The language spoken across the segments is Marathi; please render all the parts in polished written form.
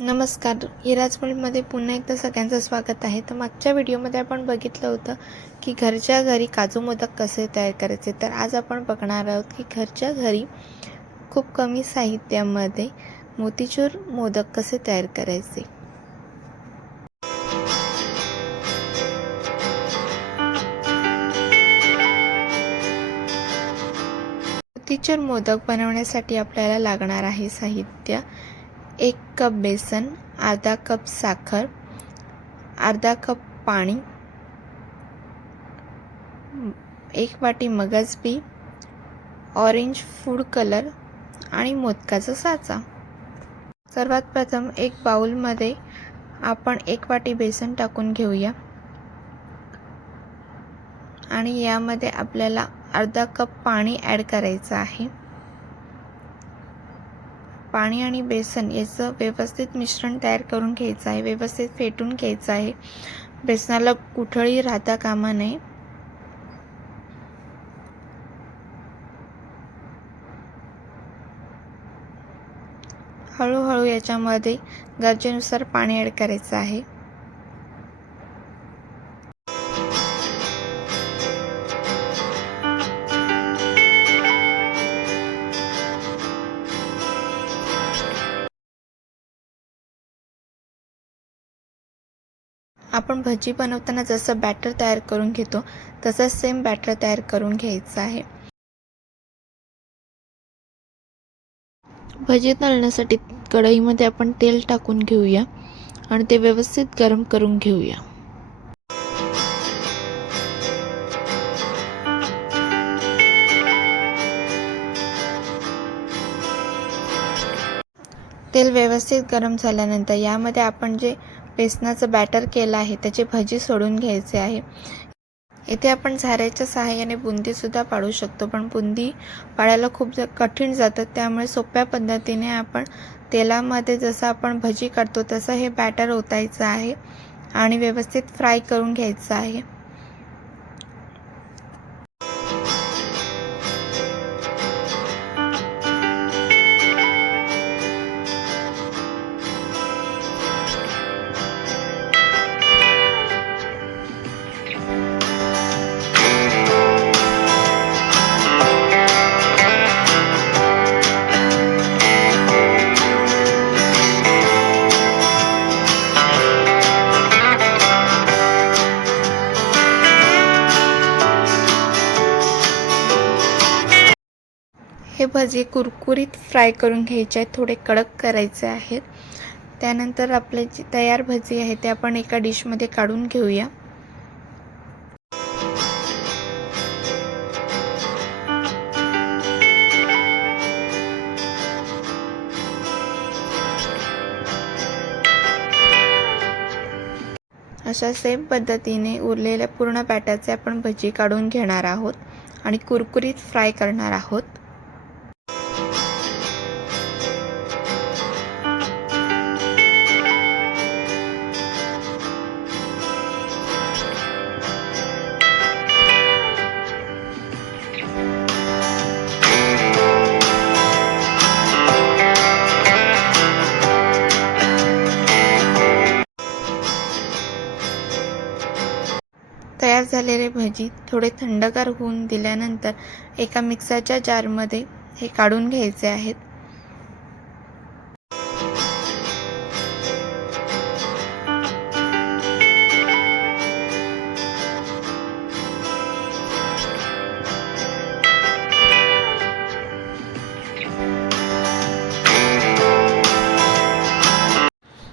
नमस्कार. इराजमलमध्ये पुन्हा एकदा सगळ्यांचं स्वागत आहे. तर मागच्या व्हिडिओमध्ये आपण बघितलं होतं की घरच्या घरी काजू मोदक कसे तयार करायचे. तर आज आपण बघणार आहोत की घरच्या घरी खूप कमी साहित्यामध्ये मोतीचूर मोदक कसे तयार करायचे. मोतीचूर मोदक बनवण्यासाठी आपल्याला लागणार आहे साहित्य: 1 कप बेसन, अर्धा कप साखर, अर्धा कप पाणी, 1 वाटी मगज बी, ऑरेंज फूड कलर आणि मोदकाचा साचा. सर्वात प्रथम एक बाउलमध्ये आपण 1 वाटी बेसन टाकून घेऊया आणि यामध्ये आपल्याला अर्धा कप पाणी ॲड करायचं आहे. पाणी आणि बेसन याचं व्यवस्थित मिश्रण तयार करून घ्यायचं आहे. व्यवस्थित फेटून घ्यायचं आहे. बेसनाला गुठळी राहता कामा नये. हळूहळू याच्यामध्ये गरजेनुसार पाणी ॲड करायचं आहे. आपण भजी बनवताना जसं बॅटर तयार करून घेतो तसंच सेम बॅटर तयार करून घ्यायचं आहे. भजी तळण्यासाठी कढईमध्ये आपण तेल टाकून घेऊया आणि ते व्यवस्थित गरम करून घेऊया. तेल व्यवस्थित गरम झाल्यानंतर यामध्ये आपण जे बेसनाचं बॅटर केलं आहे त्याचे भजी सोडून घ्यायचे आहे. इथे आपण झाऱ्याच्या सहाय्याने बुंदीसुद्धा पाडू शकतो, पण बुंदी पाडायला खूप कठीण जातं. त्यामुळे सोप्या पद्धतीने आपण तेलामध्ये जसं आपण भजी काढतो तसं हे बॅटर ओतायचं आहे आणि व्यवस्थित फ्राय करून घ्यायचं आहे. हे भजी कुरकुरीत फ्राय करून घ्यायचे आहेत, थोडे कडक करायचे आहेत. त्यानंतर आपले जे तयार भजी आहे ते आपण एका डिशमध्ये काढून घेऊया. अशा सेम पद्धतीने उरलेल्या पूर्ण बॅटरचे आपण भजी काढून घेणार आहोत आणि कुरकुरीत फ्राय करणार आहोत. तयार झालेले भजी थोडे थंडगार होऊन दिल्यानंतर एका मिक्सरच्या जारमध्ये हे काढून घ्यायचे आहेत.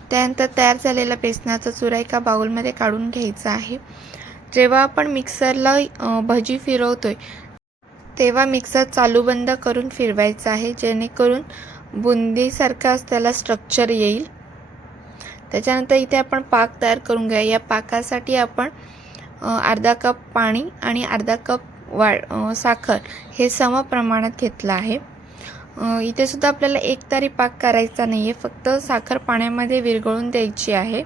त्यानंतर तयार झालेला बेसनाचा चुरा एका बाउलमध्ये काढून घ्यायचा आहे. जेव्हा आपण मिक्सरला भजी फिरवतोय तेव्हा मिक्सर चालू बंद करून फिरवायचा आहे, जेणेकरून बुंदीसारखा त्याला स्ट्रक्चर येईल. त्याच्यानंतर इथे आपण पाक तयार करून घ्या. या पाकासाठी आपण अर्धा कप पाणी आणि अर्धा कप साखर हे सम प्रमाणात घेतलं आहे. इथे सुद्धा आपल्याला एकतारी पाक करायचा नाही आहे, फक्त साखर पाण्यामध्ये विरघळून द्यायची आहे.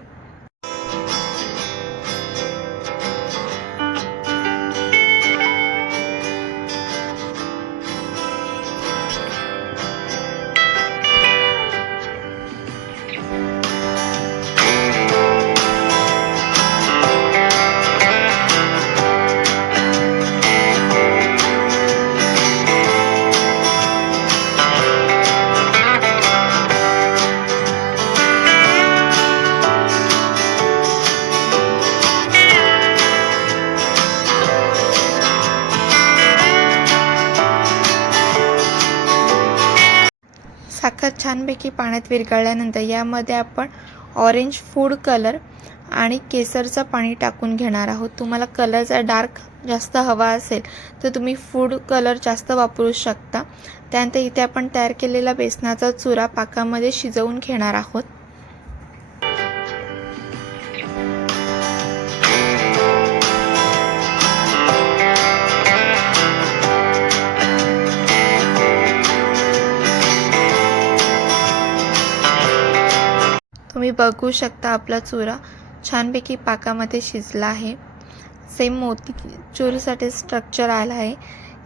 छानपैकी पाण्यात विरघळल्यानंतर यामध्ये आपण ऑरेंज फूड कलर आणि केसरचं पाणी टाकून घेणार आहोत. तुम्हाला कलरचा डार्क जास्त हवा असेल तर तुम्ही फूड कलर जास्त वापरू शकता. त्यानंतर इथे आपण तयार केलेला बेसनाचा चुरा पाकामध्ये शिजवून घेणार आहोत. तुम्ही बघू शकता आपला चुरा छानपैकी पाकामध्ये शिजला आहे. सेम मोतीचूरसाठी स्ट्रक्चर आला आहे.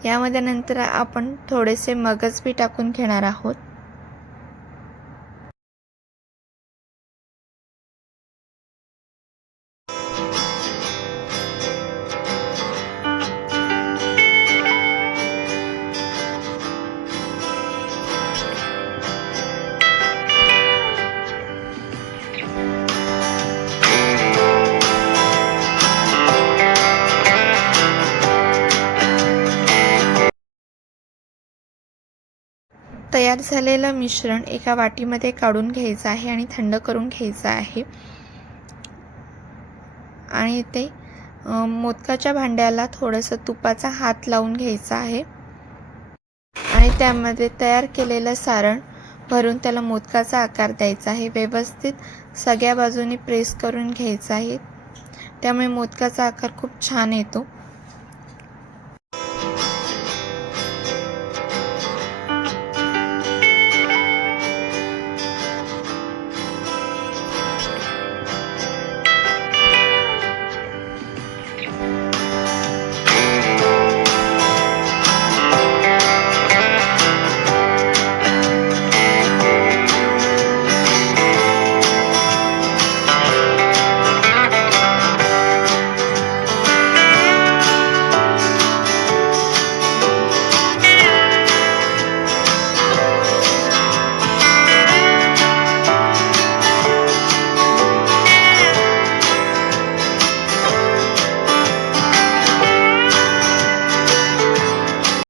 यामध्ये नंतर आपण थोडेसे मगज बी टाकून घेणार आहोत. तयार झालेलं मिश्रण एका वाटीमध्ये काढून घ्यायचं आहे आणि थंड करून घ्यायचं आहे. आणि ते मोदकाच्या भांड्याला थोडंसं तुपाचा हात लावून घ्यायचा आहे आणि त्यामध्ये तयार केलेलं सारण भरून त्याला मोदकाचा आकार द्यायचा आहे. व्यवस्थित सगळ्या बाजूनी प्रेस करून घ्यायचं आहे. त्यामुळे मोदकाचा आकार खूप छान येतो.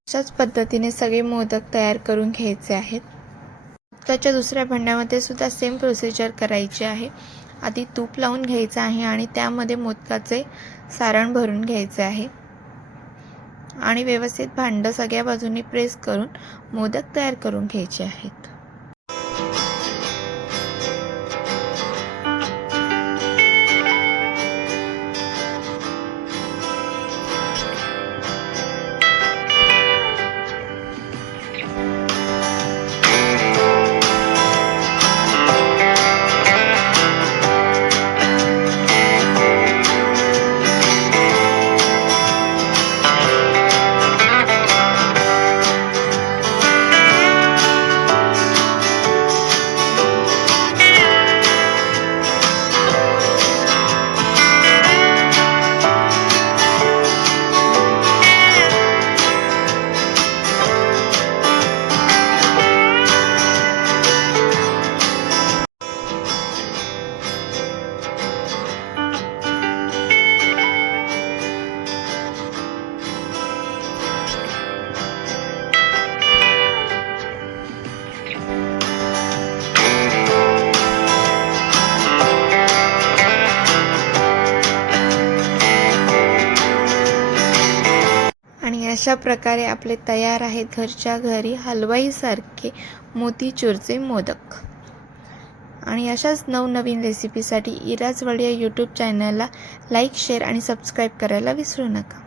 अशाच पद्धतीने सगळे मोदक तयार करून घ्यायचे आहेत. मोदकाच्या दुसऱ्या भांड्यामध्ये सुद्धा सेम प्रोसिजर करायची आहे. आधी तूप लावून घ्यायचं आहे आणि त्यामध्ये मोदकाचे सारण भरून घ्यायचे आहे आणि व्यवस्थित भांडं सगळ्या बाजूनी प्रेस करून मोदक तयार करून घ्यायचे आहेत. अशा प्रकारे आपले तयार आहेत घरच्या घरी हलवाईसारखे मोतीचूरचे मोदक. आणि अशाच नवनवीन रेसिपीसाठी इराज वर्ल्ड या यूट्यूब चॅनलला लाईक, शेअर आणि सबस्क्राईब करायला विसरू नका.